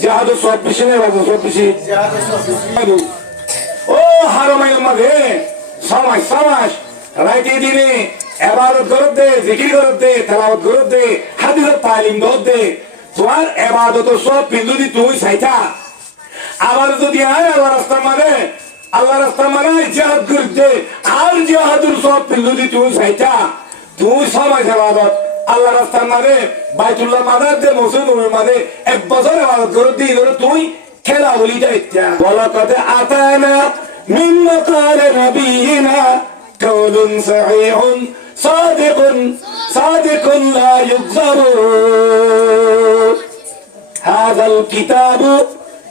জিহাদ 24 নে বাজে 24 ও হারমাইল মাঝে সমাজ রাইতে দিনে ইবাদত করত দে জিকির করত দে তেলাওয়াত করত দে হাদিস তালিম দত দে তোমার ইবাদত সব পিন্দুদি তুই চাইতা আবার যদি আয় আল্লাহ রাস্তা মানে জিহাদ করতে আর জিহাদুর সব পিন্দুদি তুই চাইতা তুই সমাজ ইবাদত আল্লাহ রাস্তা মানে বাইতুল্লাহ মাদার দে মুসলমান মানে এক বছর ইবাদত করত দি তুই খেলা বলি যাইতা বলা কথা আতানা من مقال نبينا قول صحيح صادق لا يكذب هذا الكتاب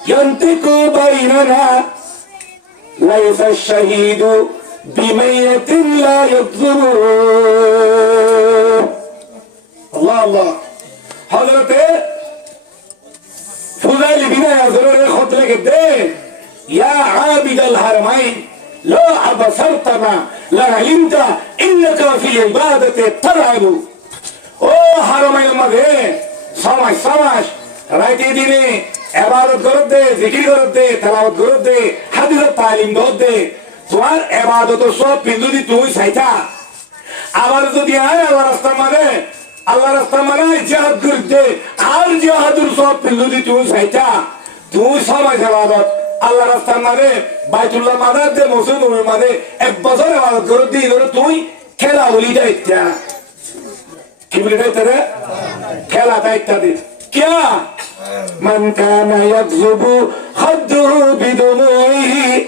ينطق بيننا ليس الشهيد بميت لا يكذب الله حضرت فضيل بن يزرور خط لك الدين يا عابد الحرمين لو أبصرتنا لعلمت إنك في عبادة تلعب ও হারমাইল মাঝে সমাজ রাইতে দিনে ইবাদত করত দে জিকির করত দে তেলাওয়াত করত দে হাদিস তালিম দত দে তোমার ইবাদত সব পিন্দুদি তুই চাইতা আবার যদি আয় আল্লাহ রাস্তা মানে জিহাদ করতে আর জিহাদুর সব পিন্দুদি তুই চাইতা তুই সমাজ ইবাদত আল্লাহ রাস্তা মানে বাইতুল্লাহ মাদার দে মুসলমান মানে এক বছর ইবাদত করত দি তুই খেলা বলি যাইতা কি বলি যাইতা রে খেলা যাইতা দি क्या من كان يكذب خده بدموعه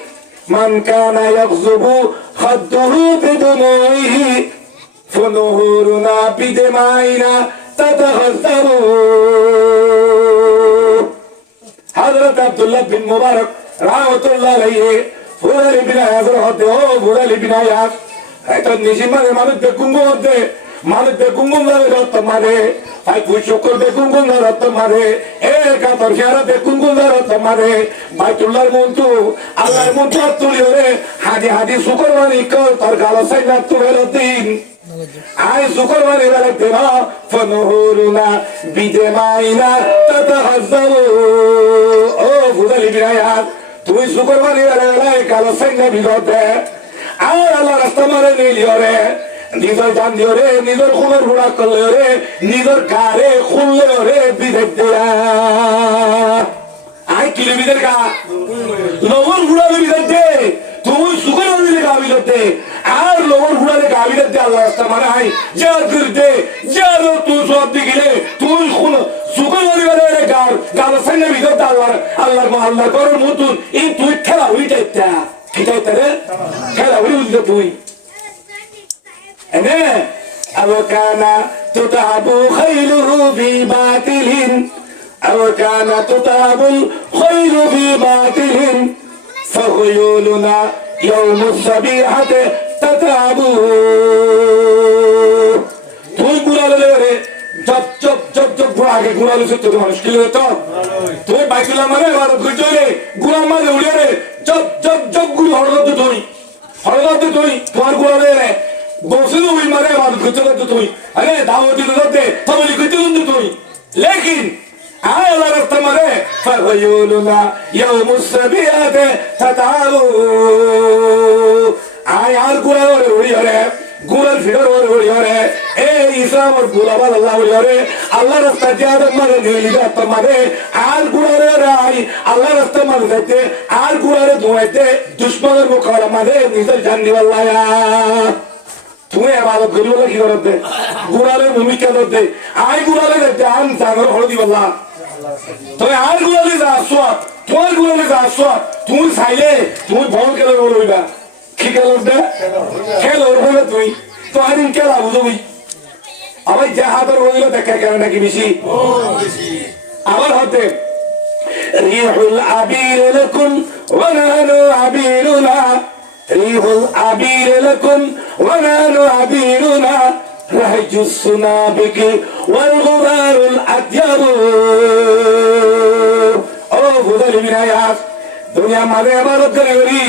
من كان يكذب خده بدموعه فنهورنا بدمائنا تتغذر حضرت عبدالله بن مبارك رحمة الله عليه فضل بن حضر ہوتے ہو فضل بن حیات ایتا نشی مانے مانت بے کنگو ہوتے مانت بے کنگو مانے رہتا مانے ay bu şükür be kungunlar atmare katar şara be kungunlar atmare baytullah muntu allah muntu atuliyore hadi şükür mani kal tar gala sayna tuveladin ay şükür mani veladina fanuhuruna bidemaina tatahazzaru o fudali binayat tuy şükür mani velada gala sayna bilode ay allah rastamare niliyore নিজের জান দিও রে নিজের খুনের ঘোড়া করলে রে নিজের গারে খুললে রে বিদেশ দেয়া আই কিলোমিটার গা লবণ ঘুরালে বিদেশ দে তুই সুখের দিলে গা বিদেশ দে আর লবণ ঘুরালে গা বিদেশ দে আল্লাহ রাস্তা মানে আই যা করতে যা তুই সব দিকে তুই সুখের দিলে রে গার সঙ্গে বিদেশ দে আল্লাহ করার মতন এই তুই খেলা হইটা ঠিক আছে রে খেলা হইতে তুই أو كان تتعب خيله بباطل أو كان تتعب الخيل بباطل فخيولنا يوم الصبيحة تتعب তুই গুড়ালে রে জব আগে গুড়ালো সে তোর মানুষ কি তো তুই বাইকুলা মানে ইবাদত করছো রে গুড়া মানে উড়ে রে জব গুড়ি হরদত তুই তোমার গুড়ালে রে বসুন ওই মারে ইবাদত করতে তো তুই আরে দাওয়াতি দতে তবলি করতে তো তুই लेकिन আয় আল্লাহ রাস্তা মারে ফায়ুলুনা ইয়াউমুস সাবিয়াত তাতাউ আয় আর গুড়া ওড়ি রে গুড়ার ফিরর ওড়ি রে এই ইসলাম আর গুলাবাল আল্লাহ ওড়ি রে আল্লাহ রাস্তা জিহাদ মারে নিলি রাস্তা মারে আর গুড়া রে আই আল্লাহ রাস্তা মারে যাইতে আর গুড়া রে ধোয়াইতে দুশমনের মুখারা মারে নিজের জান দিওয়াল্লাহ তুমি ইবাদত করি বলে কি করতে গুড়ালের ভূমিকা করতে আই গুড়ালে দেখতে আন জাগর হলদি বল্লা তুমি আর গুড়ালে যা আসো তোমার গুড়ালে যা আসো তুমি চাইলে তুমি বল খেলে রইবা কি খেলবে খেল রইবে তুই তো আদিন খেলা বুঝবি আবার যা হাতের রইলে দেখা কেন নাকি বেশি আবার হতে রিহুল আবির লাকুম ওয়া নাহনু আবিরুনা ريح العبير لكم ونحن عبيرنا رهج السنابك والغبار الأطيب او فضل بن حيات দুনিয়া মাঝে ইবাদত করি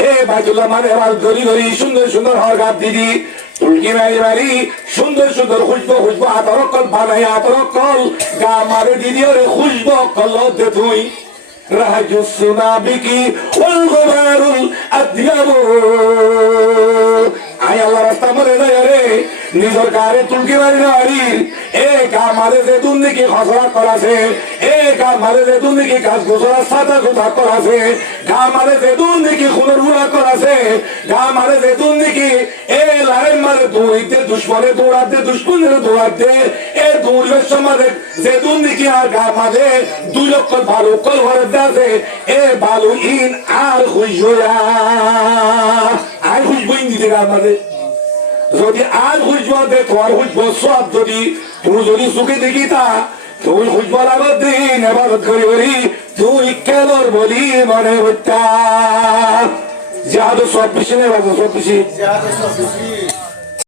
এ বাইতুল্লাহ মাঝে ইবাদত করি সুন্দর সুন্দর হরকাত দিদি তুলকি মারি সুন্দর সুন্দর খুঁজবো খুঁজবো আতর কল বানাই আতর কল গা মারে দিদি ওরে খুঁজবো কল দে তুই রাজুসুনা বিকি ওল গোবারুল আদিয়াবু আই আল্লাহ রাস্তা মরে যায় রে নিজের গারে তুলকি মারি নাড়ি এ গা মারে যে দুর্নীতি খসড়া করাছে এ গা মারে যে দুর্নীতি কাজ গোসরা সাদা সুতা করাছে গা মারে যে দুর্নীতি খুনের গুণা করাছে গা মারে যে দুর্নীতি এ লাইন মারে দৌড়িতে দুশ্মনে দৌড়াতে দুশ্মনের দৌড়াতে এ দৌড়ের সমাজে যে দুর্নীতি আর গা মারে 2 লক্ষ ভালো কল ঘরে আছে এ ভালো ইন আর খুঁজয়া আর খুঁজবো ইন দিতে গা মারে যদি আর খুঁজবো দে তোমার খুঁজবো সব যদি তুমি যদি সুখে দেখি তা তুই খুঁজবো লাগত দিন এবাদত করি বলি তুই কেবল বলি মনে হত্যা যাহাদের সব বেশি নেই সব বেশি